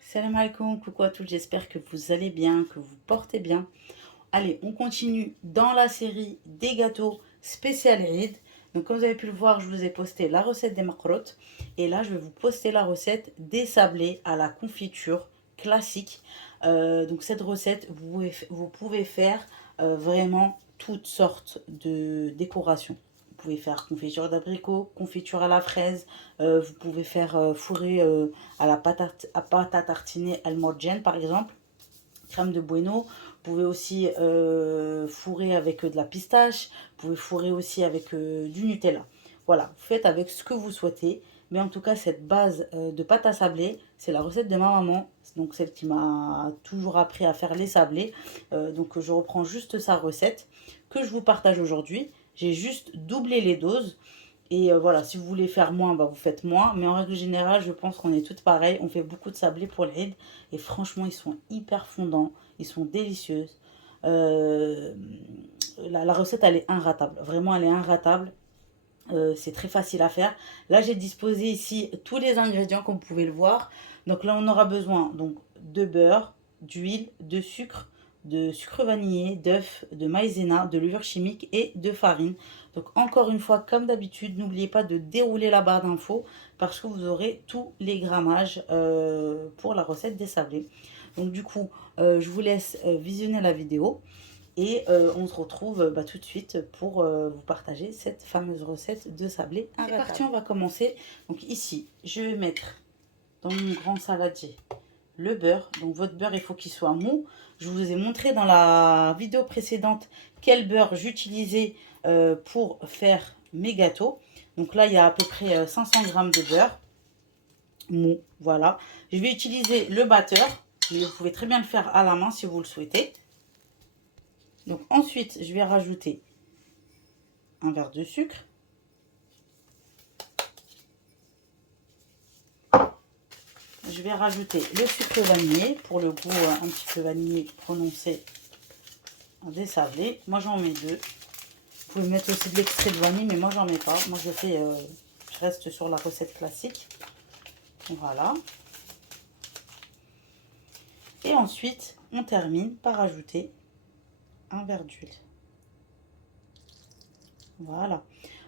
Salam alaikum, coucou à tous, j'espère que vous allez bien, que vous portez bien. Allez, on continue dans la série des gâteaux spécial Eid. Donc comme vous avez pu le voir, je vous ai posté la recette des makrottes. Et là, je vais vous poster la recette des sablés à la confiture classique. Donc cette recette, vous pouvez faire vraiment toutes sortes de décorations. Vous pouvez faire confiture d'abricot, confiture à la fraise. Vous pouvez faire fourrer à la pâte à tartiner almorgienne par exemple, crème de bueno. Vous pouvez aussi fourrer avec de la pistache. Vous pouvez fourrer aussi avec du Nutella. Voilà, vous faites avec ce que vous souhaitez. Mais en tout cas, cette base de pâte à sablé, c'est la recette de ma maman. Donc celle qui m'a toujours appris à faire les sablés. Donc je reprends juste sa recette que je vous partage aujourd'hui. J'ai juste doublé les doses. Et voilà, si vous voulez faire moins, bah, vous faites moins. Mais en règle générale, je pense qu'on est toutes pareilles. On fait beaucoup de sablés pour l'Eid. Et franchement, ils sont hyper fondants. Ils sont délicieux. Euh, la recette, elle est inratable. Vraiment, elle est inratable. C'est très facile à faire. Là, j'ai disposé ici tous les ingrédients, comme vous pouvez le voir. Donc là, on aura besoin donc, de beurre, d'huile, de sucre vanillé, d'œufs, de maïzena, de levure chimique et de farine. Donc encore une fois, comme d'habitude, n'oubliez pas de dérouler la barre d'infos parce que vous aurez tous les grammages pour la recette des sablés. Donc du coup, je vous laisse visionner la vidéo. Et on se retrouve tout de suite pour vous partager cette fameuse recette de sablé inratable. C'est parti, on va commencer. Donc ici, je vais mettre dans mon grand saladier le beurre. Donc votre beurre, il faut qu'il soit mou. Je vous ai montré dans la vidéo précédente quel beurre j'utilisais pour faire mes gâteaux. Donc là, il y a à peu près 500 g de beurre mou. Voilà. Je vais utiliser le batteur. Vous pouvez très bien le faire à la main si vous le souhaitez. Donc ensuite, je vais rajouter un verre de sucre. Je vais rajouter le sucre vanillé pour le goût un petit peu vanillé prononcé des sablés. Moi j'en mets deux. Vous pouvez mettre aussi de l'extrait de vanille, mais moi j'en mets pas. Moi je reste sur la recette classique. Voilà. Et ensuite, on termine par ajouter un verre d'huile. Voilà.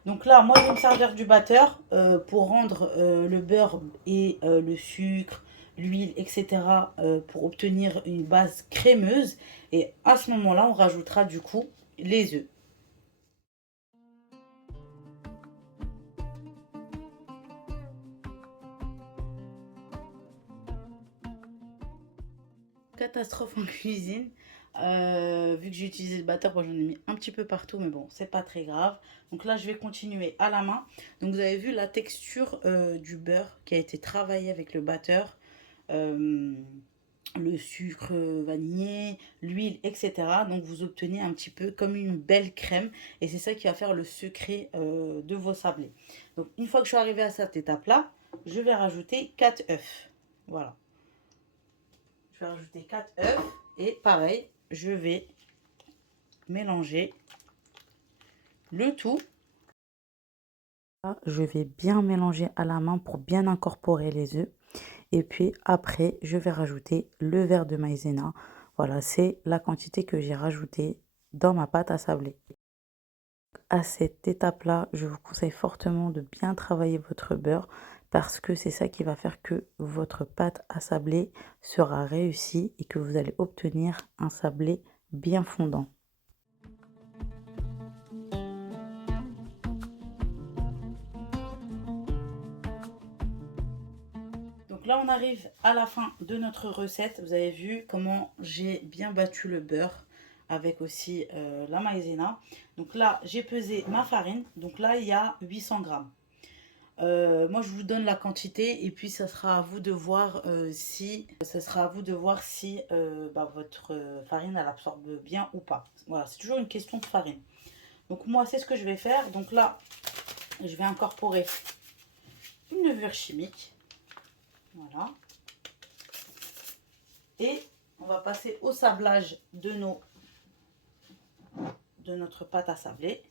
Donc là, moi, je vais me servir du batteur pour rendre le beurre et le sucre, l'huile, etc. Pour obtenir une base crémeuse. Et à ce moment-là, on rajoutera du coup les œufs. Catastrophe en cuisine. Vu que j'ai utilisé le batteur, moi j'en ai mis un petit peu partout, mais bon, c'est pas très grave. Donc là, je vais continuer à la main. Donc vous avez vu la texture du beurre qui a été travaillé avec le batteur, le sucre vanillé, l'huile, etc. Donc vous obtenez un petit peu comme une belle crème et c'est ça qui va faire le secret de vos sablés. Donc une fois que je suis arrivée à cette étape-là, je vais rajouter 4 œufs. Voilà. Je vais rajouter 4 œufs et pareil, je vais mélanger le tout. Je vais bien mélanger à la main pour bien incorporer les œufs. Et puis après, je vais rajouter le verre de maïzena. Voilà, c'est la quantité que j'ai rajoutée dans ma pâte à sabler. À cette étape-là, je vous conseille fortement de bien travailler votre beurre parce que c'est ça qui va faire que votre pâte à sabler sera réussie et que vous allez obtenir un sablé bien fondant. Donc là, on arrive à la fin de notre recette. Vous avez vu comment j'ai bien battu le beurre avec aussi la maïzena. Donc là, j'ai pesé ma farine. Donc là, il y a 800 grammes. Moi, je vous donne la quantité et puis ça sera à vous de voir si votre farine elle absorbe bien ou pas. Voilà, c'est toujours une question de farine. Donc moi, c'est ce que je vais faire. Donc là, je vais incorporer une levure chimique. Voilà. Et on va passer au sablage de notre pâte à sabler.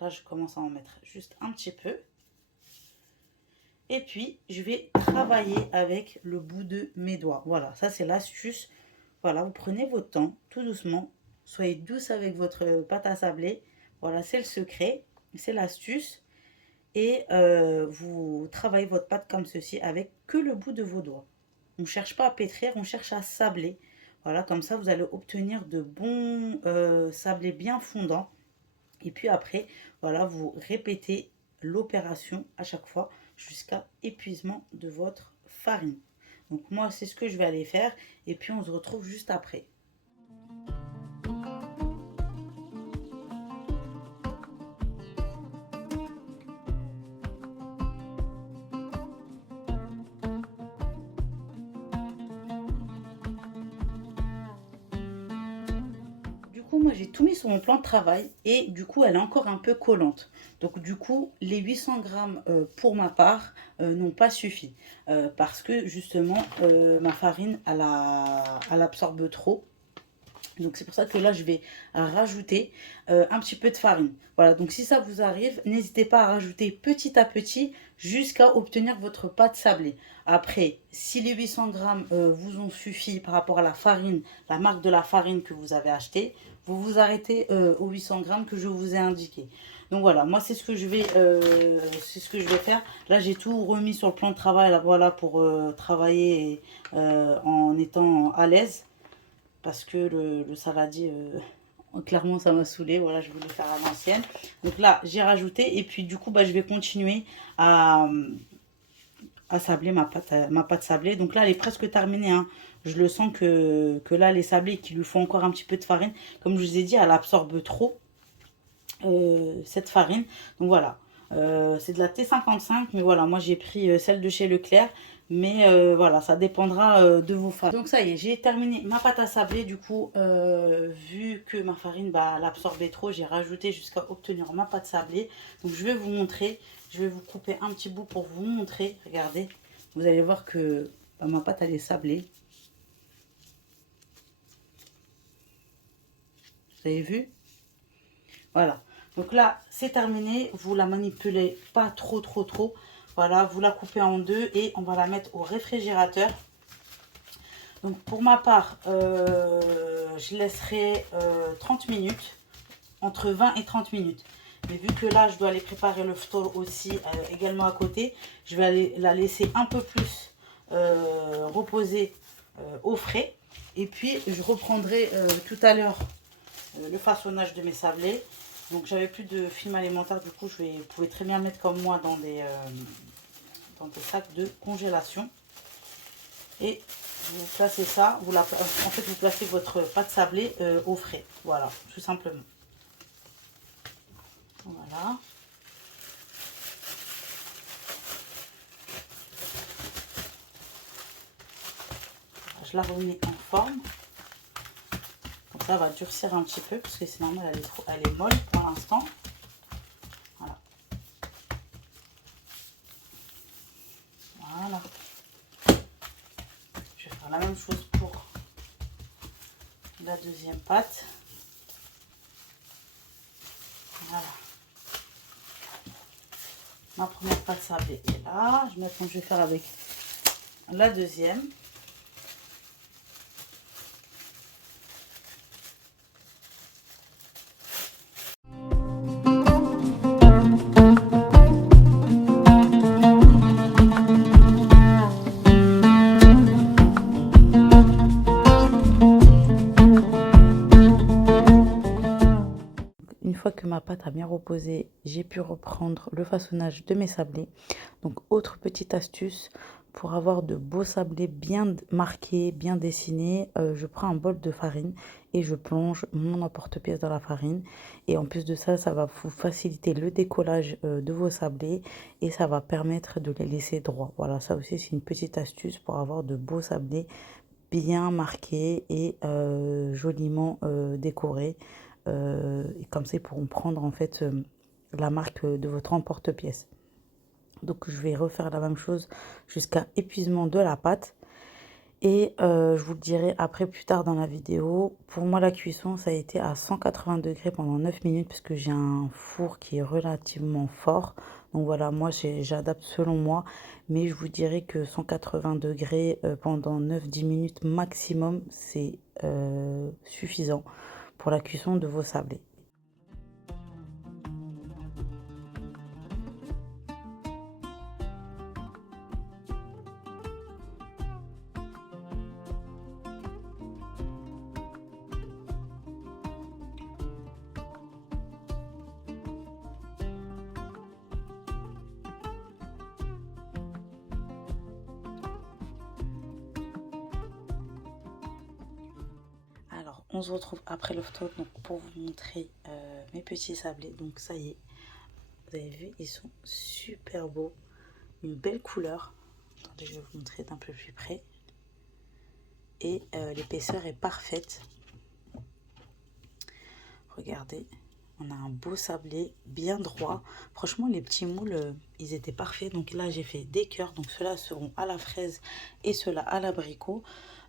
Là, je commence à en mettre juste un petit peu. Et puis, je vais travailler avec le bout de mes doigts. Voilà, ça c'est l'astuce. Voilà, vous prenez votre temps, tout doucement. Soyez douce avec votre pâte à sabler. Voilà, c'est le secret, c'est l'astuce. Et vous travaillez votre pâte comme ceci avec que le bout de vos doigts. On ne cherche pas à pétrir, on cherche à sabler. Voilà, comme ça, vous allez obtenir de bons sablés bien fondants. Et puis après, voilà, vous répétez l'opération à chaque fois jusqu'à épuisement de votre farine. Donc moi, c'est ce que je vais aller faire. Et puis, on se retrouve juste après. Du coup, moi, j'ai tout mis sur mon plan de travail et du coup, elle est encore un peu collante. Donc, du coup, les 800 grammes pour ma part n'ont pas suffi parce que justement, ma farine, elle absorbe trop. Donc c'est pour ça que là, je vais rajouter un petit peu de farine. Voilà, donc si ça vous arrive, n'hésitez pas à rajouter petit à petit jusqu'à obtenir votre pâte sablée. Après, si les 800 grammes vous ont suffi par rapport à la farine, la marque de la farine que vous avez achetée, vous vous arrêtez aux 800 grammes que je vous ai indiqué. Donc voilà, moi c'est ce que je vais faire. Là, j'ai tout remis sur le plan de travail, là, voilà, pour travailler en étant à l'aise. Parce que le saladier, clairement, ça m'a saoulé. Voilà, je voulais faire à l'ancienne. Donc là, j'ai rajouté. Et puis, du coup, bah, je vais continuer à sabler ma pâte sablée. Donc là, elle est presque terminée, hein. Je le sens que là, elle est sablée et qu'il lui faut encore un petit peu de farine. Comme je vous ai dit, elle absorbe trop cette farine. Donc voilà. C'est de la T55. Mais voilà, moi, j'ai pris celle de chez Leclerc. Mais voilà, ça dépendra de vos farines. Donc ça y est, j'ai terminé ma pâte à sabler. Du coup, vu que ma farine, bah, elle absorbait trop, j'ai rajouté jusqu'à obtenir ma pâte sablée. Donc je vais vous montrer. Je vais vous couper un petit bout pour vous montrer. Regardez, vous allez voir que bah, ma pâte, elle est sablée. Vous avez vu? Voilà. Donc là, c'est terminé. Vous la manipulez pas trop. Voilà, vous la coupez en deux et on va la mettre au réfrigérateur. Donc pour ma part, je laisserai 30 minutes, entre 20 et 30 minutes. Mais vu que là, je dois aller préparer le phtor aussi également à côté, je vais aller la laisser un peu plus reposer au frais. Et puis, je reprendrai tout à l'heure le façonnage de mes sablés. Donc, j'avais plus de film alimentaire, du coup, vous pouvez très bien mettre comme moi dans des sacs de congélation. Et vous placez ça, en fait vous placez votre pâte sablée au frais, voilà, tout simplement. Voilà. Je la remets en forme. Donc ça va durcir un petit peu parce que c'est normal, elle est molle pour l'instant. Voilà. Voilà. Je vais faire la même chose pour la deuxième pâte. Voilà. Ma première pâte sablée est là. Maintenant, je vais faire avec la deuxième. Une fois que ma pâte a bien reposé, j'ai pu reprendre le façonnage de mes sablés. Donc, autre petite astuce pour avoir de beaux sablés bien marqués, bien dessinés, je prends un bol de farine et je plonge mon emporte-pièce dans la farine. Et en plus de ça, ça va vous faciliter le décollage de vos sablés et ça va permettre de les laisser droits. Voilà, ça aussi c'est une petite astuce pour avoir de beaux sablés bien marqués et joliment décorés. Et comme ça, ils pourront prendre en fait la marque de votre emporte-pièce. Donc, je vais refaire la même chose jusqu'à épuisement de la pâte. Et je vous le dirai après plus tard dans la vidéo. Pour moi, la cuisson, ça a été à 180 degrés pendant 9 minutes parce que j'ai un four qui est relativement fort. Donc voilà, moi, j'adapte selon moi. Mais je vous dirais que 180 degrés pendant 9-10 minutes maximum, c'est suffisant pour la cuisson de vos sablés. Alors, on se retrouve après le photo donc pour vous montrer mes petits sablés. Donc ça y est, vous avez vu, ils sont super beaux, une belle couleur. Attendez, je vais vous montrer d'un peu plus près. Et l'épaisseur est parfaite. Regardez, on a un beau sablé bien droit. Franchement, les petits moules, ils étaient parfaits. Donc là, j'ai fait des cœurs. Donc ceux-là seront à la fraise et ceux-là à l'abricot.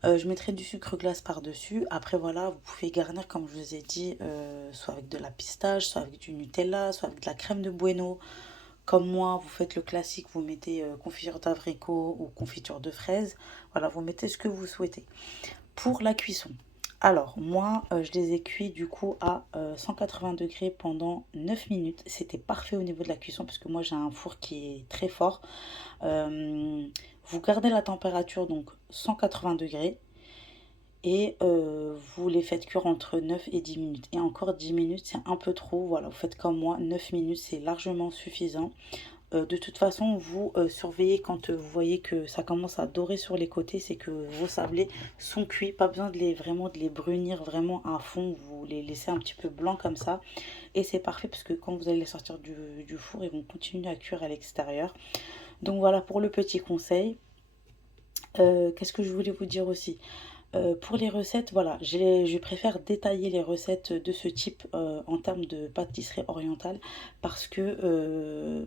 Je mettrai du sucre glace par-dessus. Après, voilà, vous pouvez garnir, comme je vous ai dit, soit avec de la pistache, soit avec du Nutella, soit avec de la crème de Bueno. Comme moi, vous faites le classique, vous mettez confiture d'abricot ou confiture de fraise. Voilà, vous mettez ce que vous souhaitez. Pour la cuisson, alors moi, je les ai cuits du coup à 180 degrés pendant 9 minutes. C'était parfait au niveau de la cuisson parce que moi j'ai un four qui est très fort. Vous gardez la température, donc 180 degrés. Et vous les faites cuire entre 9 et 10 minutes. Et encore 10 minutes, c'est un peu trop. Voilà, vous faites comme moi, 9 minutes, c'est largement suffisant. De toute façon, vous surveillez quand vous voyez que ça commence à dorer sur les côtés, c'est que vos sablés sont cuits. Pas besoin de vraiment de les brunir vraiment à fond. Vous les laissez un petit peu blancs comme ça. Et c'est parfait parce que quand vous allez les sortir du four, ils vont continuer à cuire à l'extérieur. Donc voilà pour le petit conseil. Qu'est-ce que je voulais vous dire aussi? Pour les recettes, voilà, je préfère détailler les recettes de ce type en termes de pâtisserie orientale parce que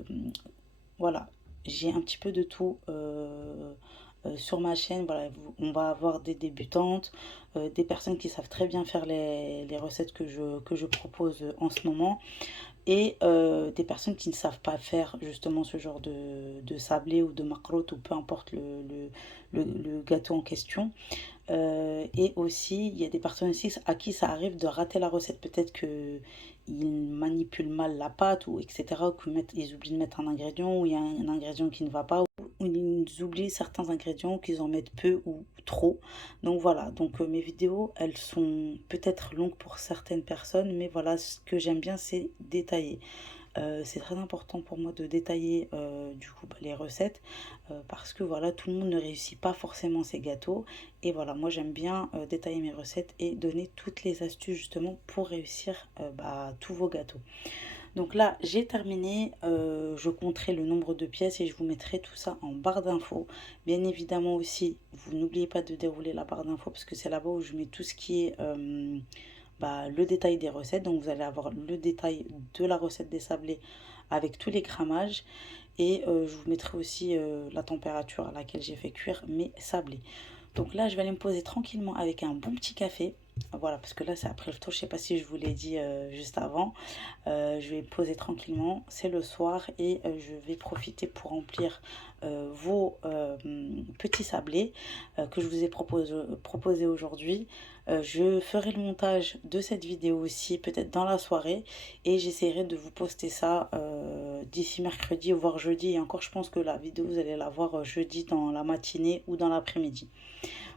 voilà, j'ai un petit peu de tout sur ma chaîne. Voilà, on va avoir des débutantes, des personnes qui savent très bien faire les recettes que je propose en ce moment et des personnes qui ne savent pas faire justement ce genre de sablé ou de macarotte ou peu importe le gâteau en question. Et aussi, il y a des personnes aussi à qui ça arrive de rater la recette. Peut-être qu'ils manipulent mal la pâte ou etc. Ou ils oublient de mettre un ingrédient ou il y a un ingrédient qui ne va pas. Ou ils oublient certains ingrédients, qu'ils en mettent peu ou trop. Donc voilà, donc mes vidéos, elles sont peut-être longues pour certaines personnes. Mais voilà, ce que j'aime bien, c'est détailler. C'est très important pour moi de détailler du coup les recettes parce que voilà, tout le monde ne réussit pas forcément ses gâteaux et voilà, moi j'aime bien détailler mes recettes et donner toutes les astuces justement pour réussir tous vos gâteaux. Donc là j'ai terminé, je compterai le nombre de pièces et je vous mettrai tout ça en barre d'infos. Bien évidemment aussi, vous n'oubliez pas de dérouler la barre d'infos parce que c'est là-bas où je mets tout ce qui est le détail des recettes. Donc vous allez avoir le détail de la recette des sablés avec tous les grammages. Et je vous mettrai aussi la température à laquelle j'ai fait cuire mes sablés. Donc là, je vais aller me poser tranquillement avec un bon petit café. Voilà, parce que là, c'est après le tour. Je sais pas si je vous l'ai dit juste avant. Je vais me poser tranquillement. C'est le soir et je vais profiter pour remplir vos petits sablés que je vous ai proposé aujourd'hui. Je ferai le montage de cette vidéo aussi, peut-être dans la soirée. Et j'essaierai de vous poster ça d'ici mercredi, voire jeudi. Et encore, je pense que la vidéo, vous allez la voir jeudi dans la matinée ou dans l'après-midi.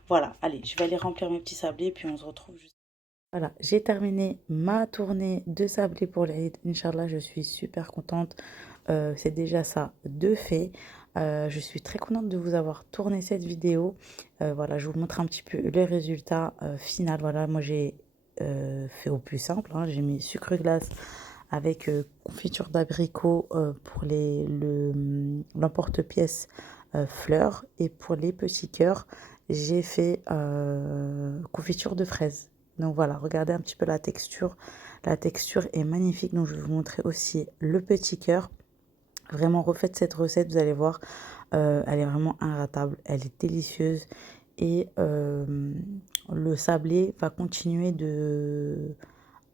Voilà, allez, je vais aller remplir mes petits sablés et puis on se retrouve juste. Voilà, j'ai terminé ma tournée de sablés pour l'Aïd. Inch'Allah, je suis super contente. C'est déjà ça de fait. Je suis très contente de vous avoir tourné cette vidéo. Voilà, je vous montre un petit peu le résultat final. Voilà, moi j'ai fait au plus simple, hein. J'ai mis sucre glace avec confiture d'abricot pour l'emporte-pièce fleurs. Et pour les petits cœurs, j'ai fait confiture de fraises. Donc voilà, regardez un petit peu la texture. La texture est magnifique. Donc je vais vous montrer aussi le petit cœur. Vraiment, refaites cette recette, vous allez voir. Elle est vraiment inratable. Elle est délicieuse. et le sablé va continuer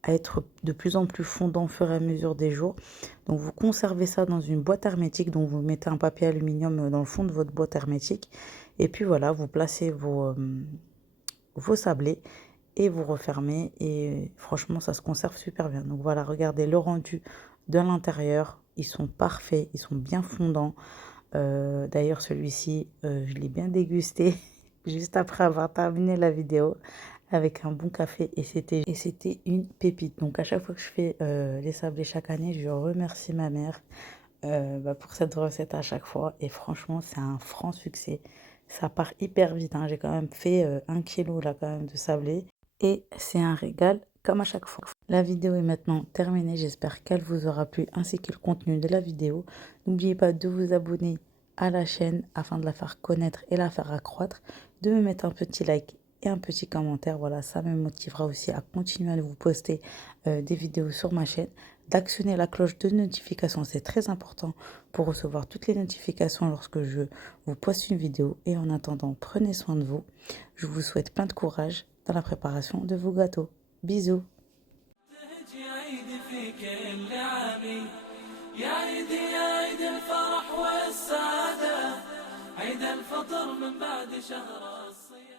à être de plus en plus fondant au fur et à mesure des jours. Donc vous conservez ça dans une boîte hermétique, donc vous mettez un papier aluminium dans le fond de votre boîte hermétique et puis voilà, vous placez vos sablés et vous refermez et franchement ça se conserve super bien. Donc voilà, regardez le rendu de l'intérieur, ils sont parfaits, ils sont bien fondants. D'ailleurs celui-ci, je l'ai bien dégusté juste après avoir terminé la vidéo avec un bon café et c'était une pépite. Donc à chaque fois que je fais les sablés chaque année, je remercie ma mère pour cette recette à chaque fois et franchement c'est un franc succès. Ça part hyper vite, hein. J'ai quand même fait 1 kilo là quand même de sablé et c'est un régal comme à chaque fois. La vidéo est maintenant terminée, j'espère qu'elle vous aura plu ainsi que le contenu de la vidéo. N'oubliez pas de vous abonner à la chaîne afin de la faire connaître et la faire accroître, de me mettre un petit like et un petit commentaire, voilà, ça me motivera aussi à continuer à vous poster des vidéos sur ma chaîne, d'actionner la cloche de notification, c'est très important pour recevoir toutes les notifications lorsque je vous poste une vidéo. Et en attendant, prenez soin de vous, je vous souhaite plein de courage dans la préparation de vos gâteaux. Bisous. يا عيد يا عيد الفرح والسعادة، عيد الفطر من بعد شهر الصيام.